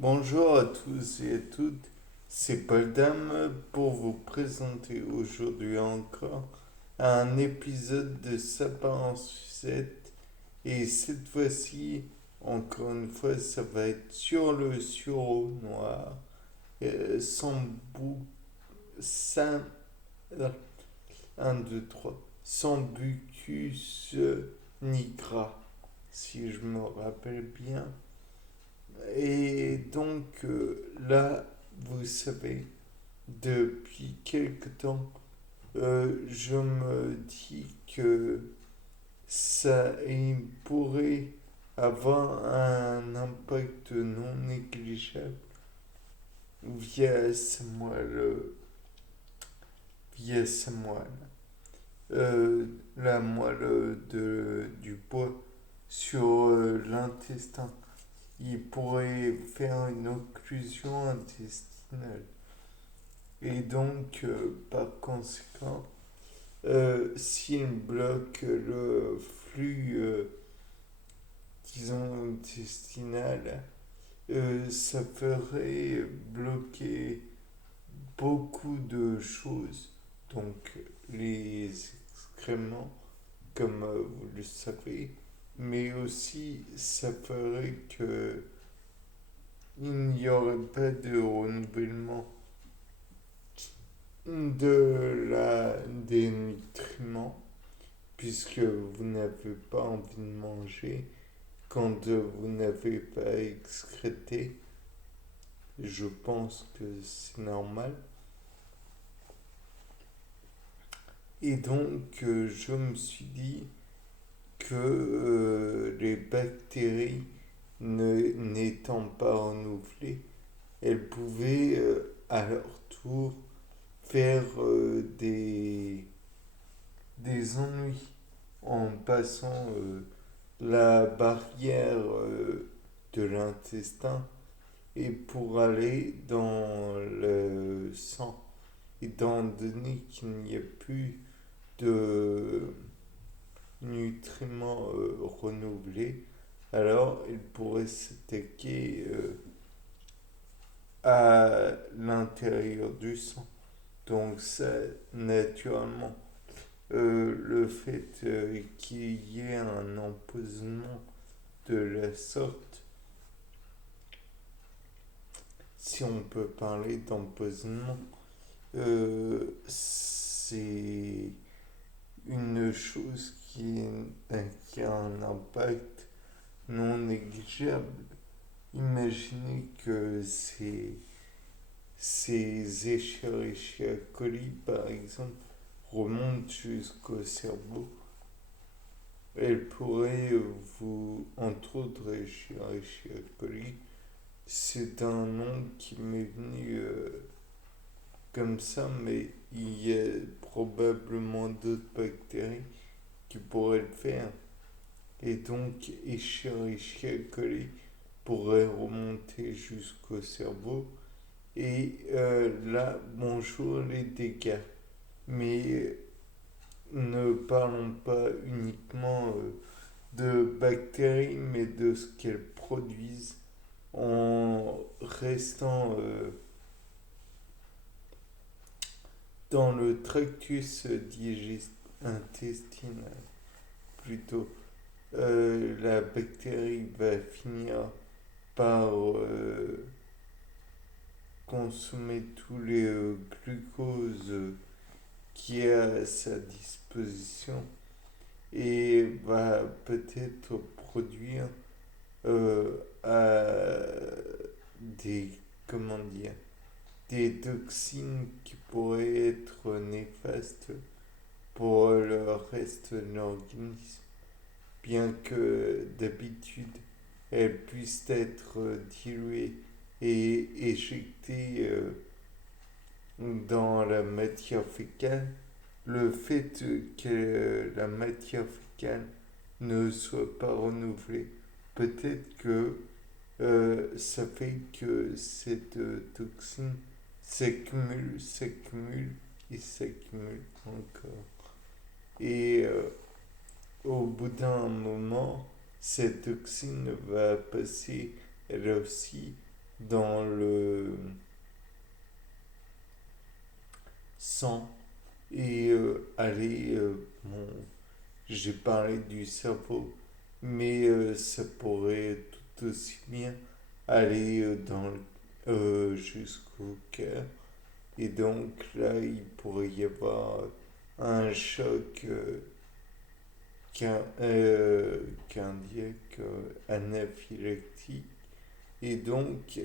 Bonjour à tous et à toutes, c'est Paul Dame pour vous présenter aujourd'hui encore un épisode de Sapin en sucette et cette fois-ci, encore une fois, ça va être sur le sureau noir, sans bou... Sam... 1, 2, 3, Sambucus nigra, si je me rappelle bien. Et donc là, vous savez, depuis quelque temps, je me dis que ça pourrait avoir un impact non négligeable via ce moelle, via ce moelle, la moelle du poids sur l'intestin. Il pourrait faire une occlusion intestinale. Et donc, par conséquent, s'il bloque le flux, disons, intestinal, ça ferait bloquer beaucoup de choses. Donc, les excréments, comme vous le savez, mais aussi ça ferait que il n'y aurait pas de renouvellement des nutriments puisque vous n'avez pas envie de manger quand vous n'avez pas excrété. Je pense que c'est normal. Et donc, je me suis dit que les bactéries n'étant pas renouvelées, elles pouvaient à leur tour faire des ennuis en passant la barrière de l'intestin et pour aller dans le sang. Étant donné qu'il n'y a plus de nutriments renouvelés, alors il pourrait s'attaquer à l'intérieur du sang. Donc ça, naturellement, le fait qu'il y ait un empoisonnement de la sorte, si on peut parler d'empoisonnement, c'est une chose qui a un impact non négligeable. Imaginez que ces Escherichia coli, par exemple, remontent jusqu'au cerveau. Elles pourraient entre autres, Escherichia coli, c'est un nom qui m'est venu comme ça, mais il y a probablement d'autres bactéries qui pourraient le faire. Et donc, Escherichia coli pourrait remonter jusqu'au cerveau. Et là, bonjour les dégâts. Mais ne parlons pas uniquement de bactéries, mais de ce qu'elles produisent en restant dans le tractus intestinal. Plutôt, la bactérie va finir par consommer tous les glucoses qui est à sa disposition et va peut-être produire des, comment dire, des toxines qui pourraient être néfastes pour le reste de l'organisme, bien que d'habitude elles puissent être diluées et éjectées dans la matière fécale. Le fait que la matière fécale ne soit pas renouvelée, peut-être que ça fait que cette toxine s'accumule et s'accumule encore. Et au bout d'un moment, cette toxine va passer elle aussi dans le sang et aller, bon, j'ai parlé du cerveau, mais ça pourrait tout aussi bien aller jusqu'au cœur. Et donc là, il pourrait y avoir un choc cardiaque anaphylactique. Et donc,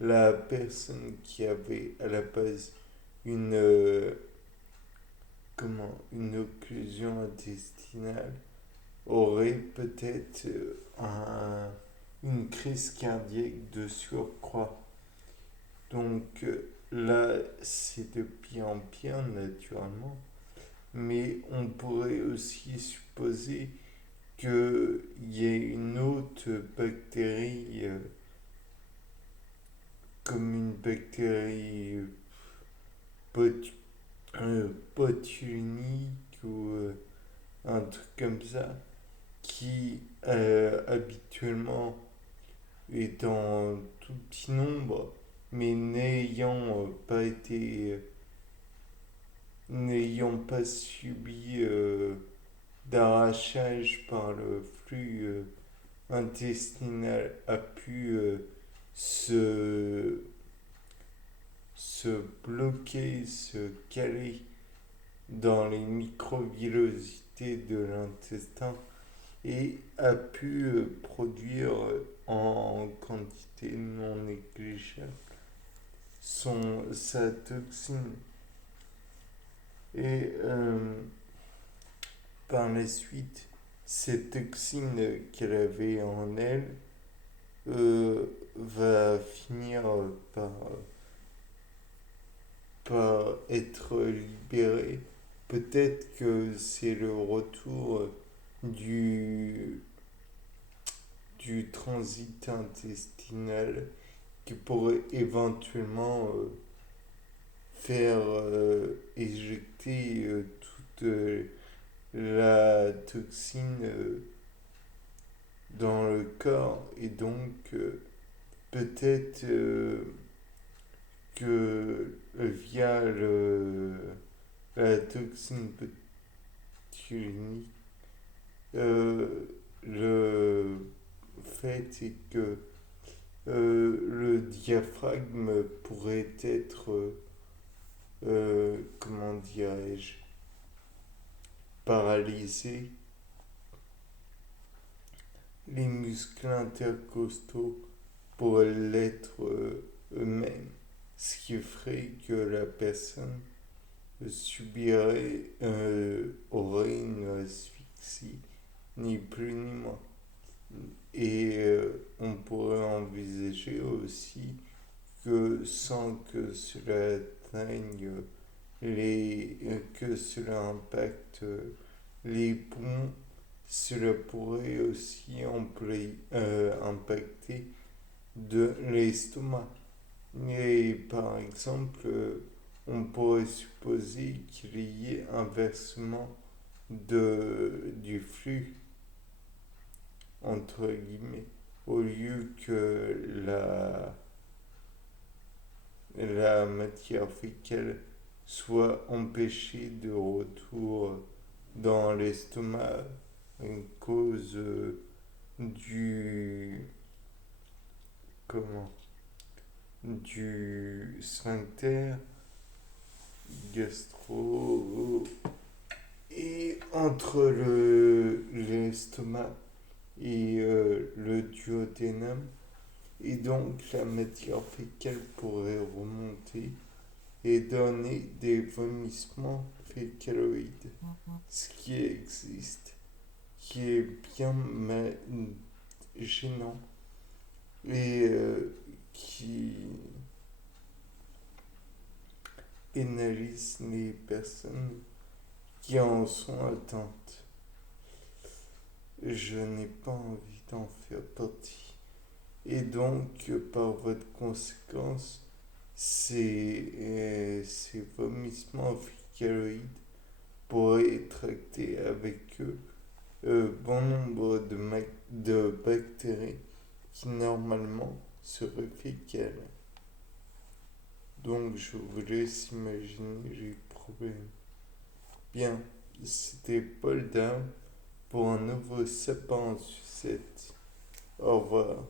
la personne qui avait à la base une, une occlusion intestinale aurait peut-être une crise cardiaque de surcroît. Donc là, c'est de pire en pire naturellement, mais on pourrait aussi supposer qu'il y ait une autre bactérie, comme une bactérie pot- botulinique ou un truc comme ça, qui habituellement est en tout petit nombre, mais n'ayant pas subi d'arrachage par le flux intestinal, a pu se, se bloquer, se caler dans les microvillosités de l'intestin et a pu produire en quantité non négligeable sa toxine. Et par la suite, cette toxine qu'elle avait en elle va finir par, par être libérée. Peut-être que c'est le retour du, du transit intestinal qui pourrait éventuellement faire éjecter toute la toxine dans le corps et donc peut-être que via la toxine botulique, euh, le fait est que le diaphragme pourrait être, comment dirais-je, paralysé. Les muscles intercostaux pourraient l'être eux-mêmes, ce qui ferait que la personne aurait une asphyxie, ni plus ni moins. Et on pourrait envisager aussi que sans que cela atteigne que cela impacte les poumons, cela pourrait aussi impacter de l'estomac. Et par exemple, on pourrait supposer qu'il y ait un versement du flux, entre guillemets, au lieu que la matière fécale soit empêchée de retour dans l'estomac à cause du comment du sphincter gastro et entre l'estomac et le duodénum, et donc la matière fécale pourrait remonter et donner des vomissements fécaloïdes, ce qui existe, qui est bien gênant et qui pénalise les personnes qui en sont atteintes. Je n'ai pas envie d'en faire partie. Et donc, par votre conséquence, ces vomissements fécaloïdes pourraient tracter avec eux bon nombre de bactéries qui normalement serait fécale. Donc je vous laisse imaginer les problèmes. Bien, c'était Paul Dain pour un nouveau sapin en sucette. Au revoir.